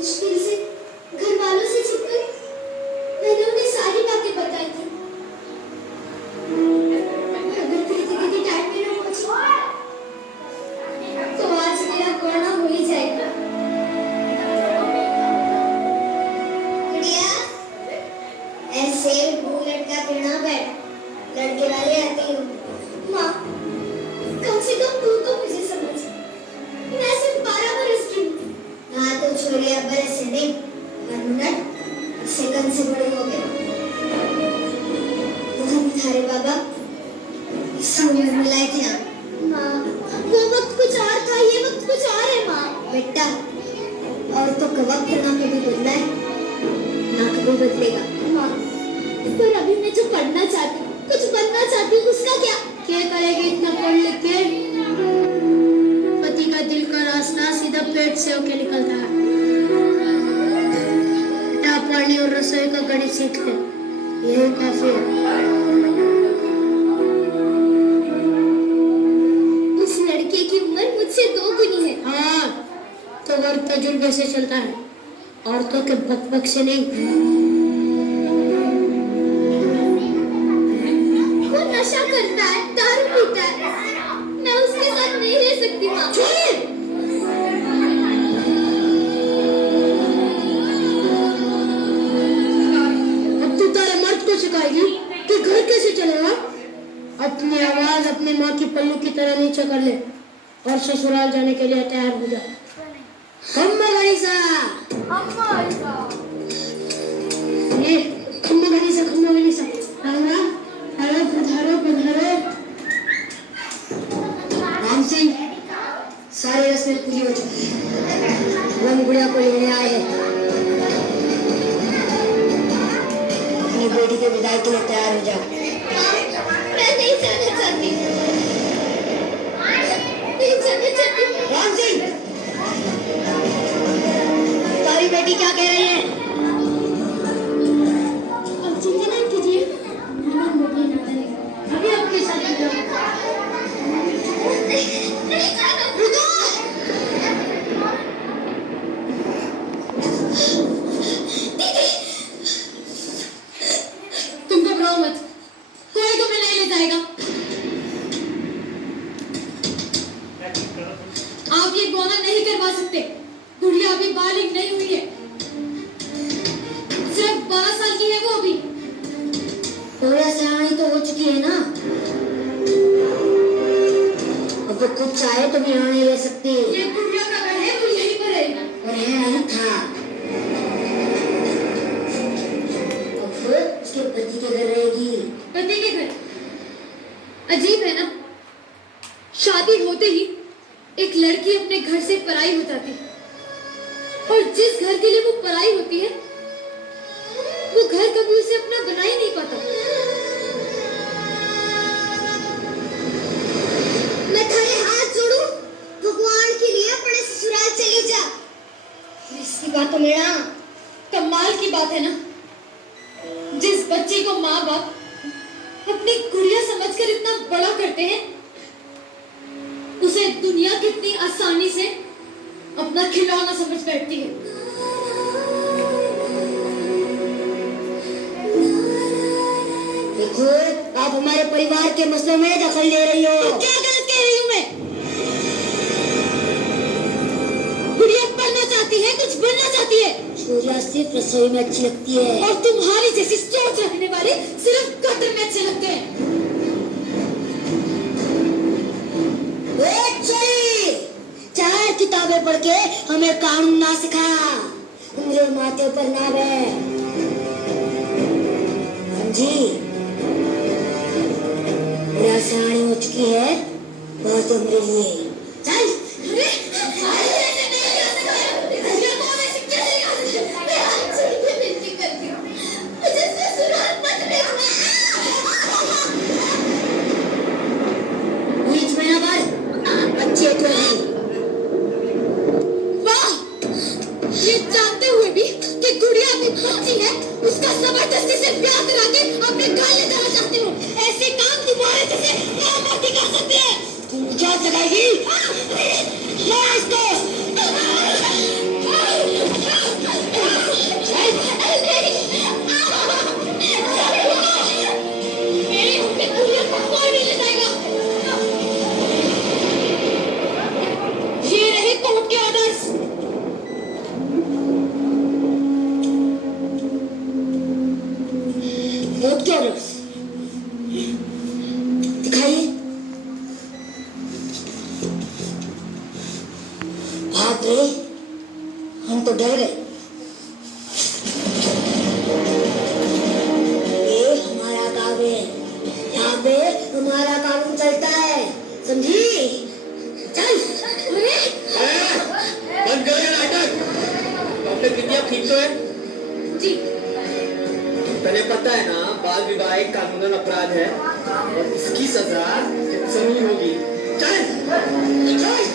मुश्किल से घर वालों से छिपकर मैंने उन्हें सारी बातें बताई थी। अगर प्रीति दीदी टाइम पे न पहुंची तो आज मेरा कोरोना हो ही जाएगा। गुड़िया, ऐसे मुंह लटका के ना बैठ, लड़के वाले आते ही होंगे। माँ, कम से कम तू तो मुझे समझ। मैं सिर्फ 12 बरस की हूँ। हाँ तो छोड़िए, अब बरस नहीं, हर मिनट सेकंड से बड़े हो गए। वहाँ थारे बाबा इसी उम्र में लाए थे आप। माँ, वो वक्त कुछ और था, ये वक्त कुछ और है माँ। बेटा, और तो वक्त ना कभी बदला है, ना कभी बदलेगा। माँ, पर अभी मैं जो पढ़ना चाहती हूँ, कुछ बनना चाहती हूँ, उसका क्या? क्या करेगी इतना पढ़ लिख के? पति का दिल का रास्ता सीधा पेट से होके निकलता है। बेटा, पढ़ने और रसोई का गणित सीख ले, यही काफी है। उस लड़के की उम्र मुझसे 2 गुनी है। हाँ, तो वर्ग तजुर्बे से चलता है, औरतों के बक-बक से नहीं। वो नशा करता है, दारू पीता है, मैं उसके साथ नहीं रह सकती माँ। अब तू तारे मर्द को सिखाएगी कि घर कैसे चलेगा? अपनी आवाज अपनी माँ की पल्लू की तरह नीचे कर ले और ससुराल जाने के लिए तैयार हो जा। खम्मा गणिसा, ये खम्मा गणिसा, खम्मा गणिसा। हेलो, पधारो पधारो। राम सिंह, सारी रस्में पूरी हो चुकी है। हम गुड़िया को लेने आए हैं। अपनी बेटी के विदाई के लिए तैयार हो जाओ। मैं नहीं जाना चाहती। नहीं जाना चाहती। राम सिंह, तारी बेटी क्या कह रही है? अब चिंता नहीं कीजिए, अभी आपके साथ तुम घबराओ मत, कोई तुम्हें नहीं ले जाएगा। आप ये गौना नहीं करवा सकते, गुड़िया अभी बालिग नहीं हुई है, सिर्फ 12 साल की है वो अभी। थोड़ा सयानी तो हो चुकी है ना, अब वो खुद चाहे तो भी यहाँ नहीं रह सकती। ये गुड़िया का घर है, वो यहीं पर रहेगा। और है नहीं था, उसके पति के घर रहेगी। पति के घर? अजीब है ना, शादी होते ही एक लड़की अपने घर से पराई हो जाती है, और जिस घर के लिए वो पराई होती है वो घर कभी उसे अपना बना ही नहीं पाता। मैं थारे हाथ जोड़ूं, भगवान के लिए अपने ससुराल चली जा। इसकी बात तो मेरा कमाल की बात है ना, जिस बच्चे को माँ बाप अपनी गुड़िया समझकर इतना बड़ा करते हैं, उसे दुनिया कितनी आसानी से अपना खिलौना समझ बैठती है। देखो, आप हमारे परिवार के मसलों में दखल ले रही हो। तो क्या गलत कह रही हूँ मैं? गुड़िया पढ़ना चाहती है, कुछ बनना चाहती है। सूर्या सिर्फ रसोई में अच्छी लगती है, और तुम्हारी जैसी सोच रखने वाले सिर्फ कतर में अच्छे लगते हैं। चार किताबें पढ़ के हमें कानून ना सिखा, मेरे माथे पर ना बैठ, समझी? मेरा सयानी हो चुकी है, बहुत मेरे लिए। चल। बीच में ना बाल, बच्चे तो हैं। वाह, ये जानते हुए भी कि गुड़िया अभी बच्ची है, उसका जबरदस्ती से ब्याह करा के अपने घर ले जाना चाहती हूँ। ऐसे काम तुम्हारे जैसे नामर्दी कर सकती है। तुम क्या लगाएगी? मैं इसको भाग गए, हम तो डर गए। ये हमारा गाँव है, यहाँ पे हमारा कानून चलता है, समझी? चल। बंद करो ये नाटक। डॉक्टर विद्या ठीक तो है? जी। तने पता है ना, बाल विवाह एक कानूनन अपराध है और इसकी सजा सही होगी। चल।